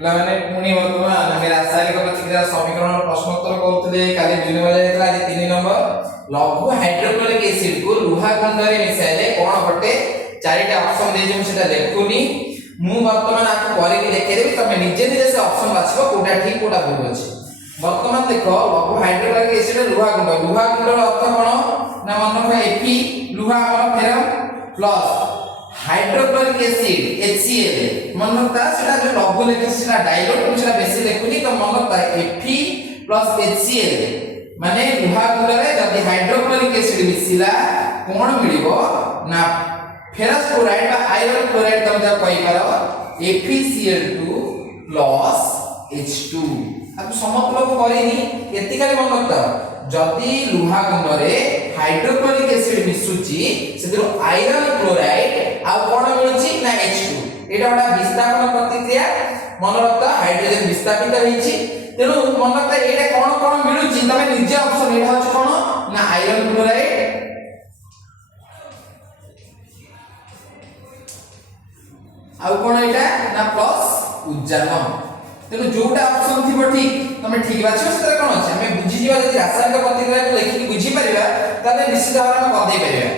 ପିଲାମାନେ ପୁଣି ବର୍ତ୍ତମାନ ଆମେ ରାସାୟନିକ ପ୍ରତିକ୍ରିୟା ସମୀକରଣ ପ୍ରଶ୍ନୋତ୍ତର କରୁଥିଲେ। କାଲି 2 ନମ୍ବର ଯାଇଥିଲା, ଆଜି 3 ନମ୍ବର। ଲଘୁ ହାଇଡ୍ରୋକ୍ଲୋରିକ ଏସିଡ କୁ ଲୁହା ଗୁଣ୍ଡରେ ମିଶାଇଲେ କ'ଣ ଘଟେ? ଚାରିଟା ଅପସନ ଦେଇଛି, ମୁଁ ସେଟା ଦେଖୁନି। ମୁଁ ବର୍ତ୍ତମାନ ଆକୁ କରିକି ଦେଖେଇଦେବି, ତମେ ନିଜେ ନିଜେ ସେ ଅପସନ ବାଛିବ କୋଉଟା ଠିକ କୋଉଟା ଭୁଲ ଅଛି। ବର୍ତ୍ତମାନ ଦେଖ, ଲଘୁ ହାଇଡ୍ରୋକ୍ଲୋରିକ ଏସିଡ ଲୁହା ଗୁଣ୍ଡର ଅର୍ଥ କ'ଣ ନା ମନେ ରଖ, Fe ଲୁହା ଆମର ferrum plus hydrochloric acid HCl मन रखता सेटा जो लघु लेखि सेटा डाइल्यूट मैं सेटा बेसी लिखुनी तो मन रखता Fe प्लस HCl माने लुहा गुंड रे जदी हाइड्रोक्लोरिक एसिड मिसिला कोन मिलिबो ना फेरस क्लोराइड बा आयरन क्लोराइड तम जा कहि पारो FeCl2 प्लस H2 अब समतुल्य करिनी एति खाली मन रखता जदी लुहा गुंड रे हाइड्रोक्लोरिक एसिड मिसुची सेदिरो आयरन क्लोराइड आ कोन मिलुची ना H2 एटा बडा विस्थापन प्रतिक्रिया मन रखता हाइड्रोजन विस्थापित होईची तेनु मन रखता एटा कोन कोन मिलुची तमे निजे ऑप्शन एटा होची कोन ना आयरन क्लोराइड आ कोन एटा ना प्लस उज्जालन तेनु जोटा ऑप्शन थिबो ठीक तमे ठीक बाछो सेतरे कोन अछि हमें बुझी जिवा जदि रासायनिक प्रतिक्रिया को लेखि बुझी परिबा तबे निश्चित भाव में बदई परिबा।